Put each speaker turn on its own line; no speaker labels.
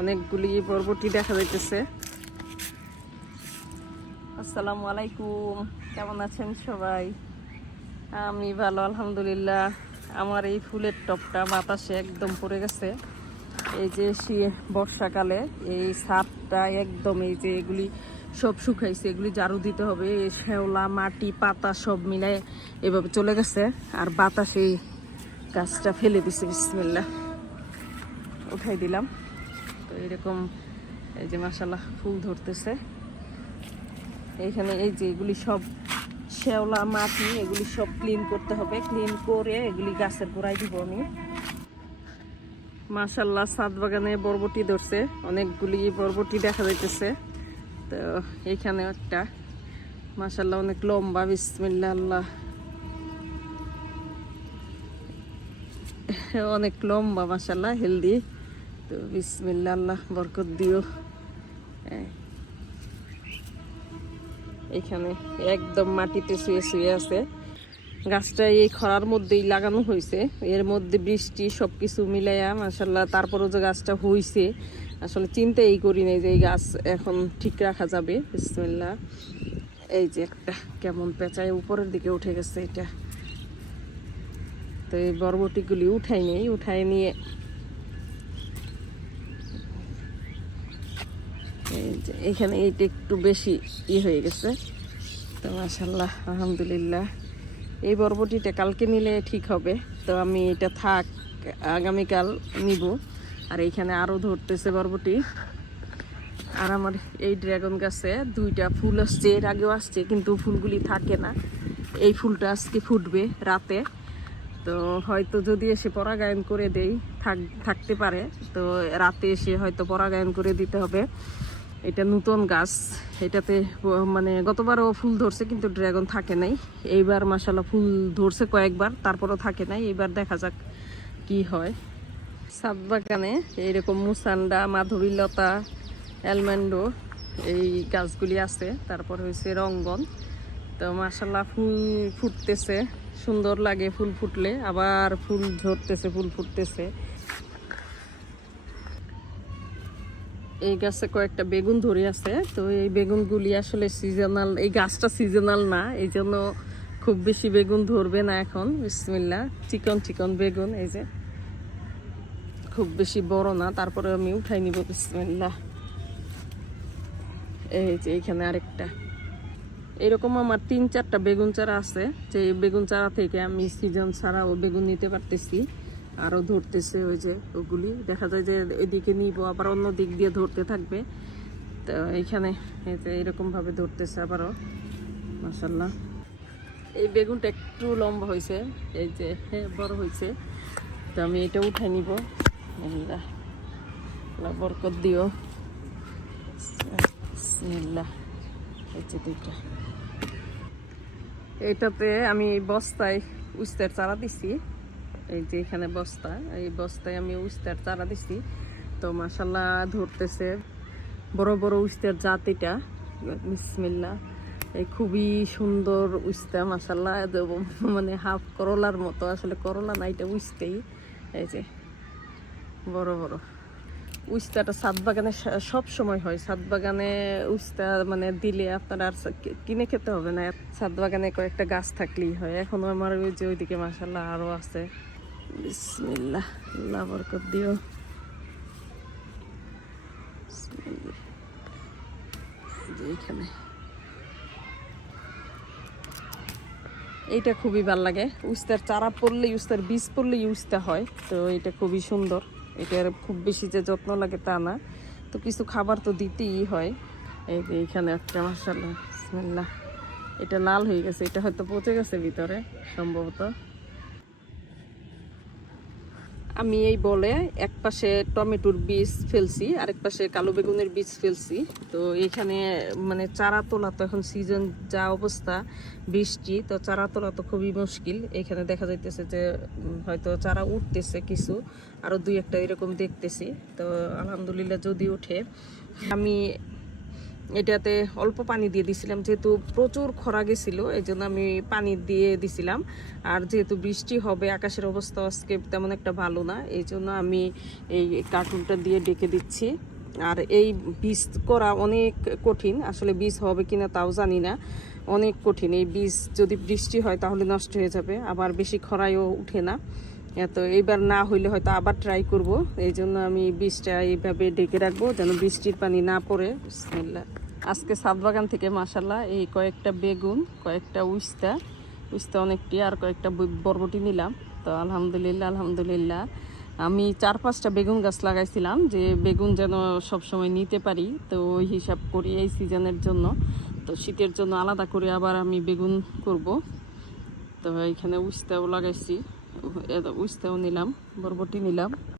অনেকগুলি বরবটি দেখা যাইতেছে। আসসালামু আলাইকুম। কেমন আছেন সবাই? আমি ভালো, আলহামদুলিল্লাহ। আমার এই ফুলের টপটা বাতাসে একদম পড়ে গেছে। এই যে বর্ষাকালে এই ছাদটা একদম এই যে এগুলি সব শুকাইছে, এগুলি ঝাড়ু দিতে হবে। শ্যাওলা, মাটি, পাতা সব মিলাই এভাবে চলে গেছে। আর বাতাসে গাছটা ফেলে দিছে বিসমিল্লা উঠাই দিলাম। তো এরকম, এই যে মাসাল্লাহ ফুল ধরতেছে। এইখানে এই যে এগুলি সব শ্যাওলা মাটি, এগুলি সব ক্লিন করতে হবে। ক্লিন করে এগুলি গাছের গোড়ায় দিব আমি। মাশাল্লাহ সাত বাগানে বরবটি ধরছে। অনেকগুলি বরবটি দেখা যাইতেছে। তো এইখানে একটা। মাশাল্লাহ অনেক লম্বা বিসমিল্লা আল্লাহ অনেক লম্বা মাশাল্লাহ হেলদি। তো বিসমিল্লা আল্লাহ বরকত দিও। এই। এখানে একদম মাটিতে শুয়ে শুয়ে আছে। গাছটা এই খরার মধ্যেই লাগানো হয়েছে। এর মধ্যে বৃষ্টি সব কিছু মিলাইয়া মাসাল্লাহ তারপরও যে গাছটা হয়েছে আসলে চিন্তাই করি নাই যে এই গাছ এখন ঠিক রাখা যাবে। বিসমিল্লা এই যে একটা কেমন পেঁচায় উপরের দিকে উঠে গেছে এটা। তো এই বরবটিগুলি উঠাই নেই, উঠাই নিয়ে এই যে এখানে এইটা একটু বেশি ই হয়ে গেছে। তো মাসাল্লাহ আলহামদুলিল্লাহ। এই বরবটিটা কালকে নিলে ঠিক হবে। তো আমি এটা থাক, আগামীকাল নিব। আর এইখানে আরও ধরতেছে বরবটি। আর আমার এই ড্রাগন গাছে দুইটা ফুল আসছে। এর আগেও আসছে, কিন্তু ফুলগুলি থাকে না। এই ফুলটা আজকে ফুটবে রাতে। তো হয়তো যদি এসে পরাগায়ন করে দেই, থাক, থাকতে পারে। তো রাতে এসে হয়তো পরাগায়ন করে দিতে হবে। এটা নতুন গাছ। এটাতে মানে গতবারও ফুল ধরছে, কিন্তু ড্রাগন থাকে নাই। এইবার মাসাল্লাহ ফুল ধরছে কয়েকবার, তারপরও থাকে নাই। এইবার দেখা যাক কি হয়। সাত বাগানে এইরকম মুসান্ডা, মাধবীলতা, অ্যালমান্ডো এই গাছগুলি আছে। তারপর হয়েছে রঙ্গন। তো মাসাল্লাহ ফুল ফুটতেছে। সুন্দর লাগে ফুল ফুটলে। আবার ফুল ধরতেছে ফুল ফুটতেছে। এই গাছে কয়েকটা বেগুন ধরে আছে, তো এই বেগুনগুলি আসলে সিজনাল এই গাছটা সিজনাল না এই জন্য খুব বেশি বেগুন ধরবে না এখন বিসমিল্লা চিকন চিকন বেগুন, এই যে। খুব বেশি বড় না, তারপরে আমি উঠাই নিব বিসমিল্লা এই যে এইখানে আরেকটা। এরকম আমার তিন চারটা বেগুন চারা আছে, যে বেগুন চারা থেকে আমি সিজন ছাড়াও বেগুন নিতে পারতেছি। আরও ধরতেছে ওই যে ওগুলি। দেখা যায় যে এদিকে নিব, আবার অন্য দিক দিয়ে ধরতে থাকবে। তো যে এরকমভাবে ধরতেছে আবারও মাসাল্লাহ এই বেগুনটা একটু লম্বা হয়েছে, এই যে হ্যাঁ বড় হয়েছে। তো আমি এটা উঠে নিব। আল্লাহ বরকত দিও। এটাতে আমি বস্তায় উস্তের চারা দিছি। এই যে এখানে বস্তা, এই বস্তায় আমি উস্তার চারা দিছি। তো মাসাল্লাহ ধরতেছে বড় বড় উস্তার জাত এটা বিসমিল্লা এই খুবই সুন্দর উস্তা মাসাল্লাহ মানে হাফ করলার মতো। আসলে করলা না, এটা উস্তেই। এই যে, বড় বড়। উস্তাটা সাত বাগানে সব সময় হয়। সাত বাগানে উস্তা মানে দিলে আপনার আর কিনে খেতে হবে না। সাত বাগানে কয়েকটা গাছ থাকলেই হয়। এখনও আমার ওই যে ওইদিকে মাসাল্লাহ আরও আছে। বিসমিল্লাহ এইটা খুবই ভালো লাগে। উস্তার চারা পড়লে, উস্তার বীজ পড়লে উস্তা হয়, তো এটা খুবই সুন্দর। এটার খুব বেশি যে যত্ন লাগে তা না। তো কিছু খাবার তো দিতেই হয়। এই যে এইখানে একটা বিসমিল্লাহ। এটা লাল হয়ে গেছে, এটা হয়তো পচে গেছে ভিতরে, সম্ভবত। আমি এই বলে এক পাশে টমেটোর বীজ ফেলছি, আরেক পাশে কালো বেগুনের বীজ ফেলছি। তো এখানে মানে চারা তোলা তো এখন সিজন যা অবস্থা, বৃষ্টি, তো চারা তোলা তো খুবই মুশকিল। এখানে দেখা যাইতেছে যে হয়তো চারা উঠতেছে কিছু আরও দুই একটা এরকম দেখতেছি। তো আলহামদুলিল্লাহ যদি ওঠে আমি এটাতে অল্প পানি দিয়ে দিছিলাম, যেহেতু প্রচুর খরা গেছিল এই জন্য আমি পানি দিয়ে দিছিলাম। আর যেহেতু বৃষ্টি হবে, আকাশের অবস্থা আজকে তেমন একটা ভালো না এই জন্য আমি এই কার্টুনটা দিয়ে ডেকে দিচ্ছি। আর এই বীজ করা অনেক কঠিন, আসলে বীজ হবে কিনা তাও জানি না, অনেক কঠিন। এই বীজ যদি বৃষ্টি হয়, তাহলে নষ্ট হয়ে যাবে, আবার বেশি খরায়ও উঠে না। এত এইবার না হইলে হয়তো আবার ট্রাই করব। এই জন্য আমি বীজটা এইভাবে ডেকে রাখব যেন বৃষ্টির পানি না পড়ে। বিসমিল্লাহ। আজকে সাত বাগান থেকে মাসাল্লাহ এই কয়েকটা বেগুন, কয়েকটা উস্তা উস্তা অনেকটি আর কয়েকটা বরবটি নিলাম। তো আলহামদুলিল্লাহ আলহামদুলিল্লাহ। আমি চার পাঁচটা বেগুন গাছ লাগাইছিলাম যে বেগুন যেন সবসময় নিতে পারি। তো ওই হিসাব করি এই সিজনের জন্য। তো শীতের জন্য আলাদা করে আবার আমি বেগুন করব। তো এখানে উস্তাও লাগাইছি। উস্তাও নিলাম বরবটি নিলাম।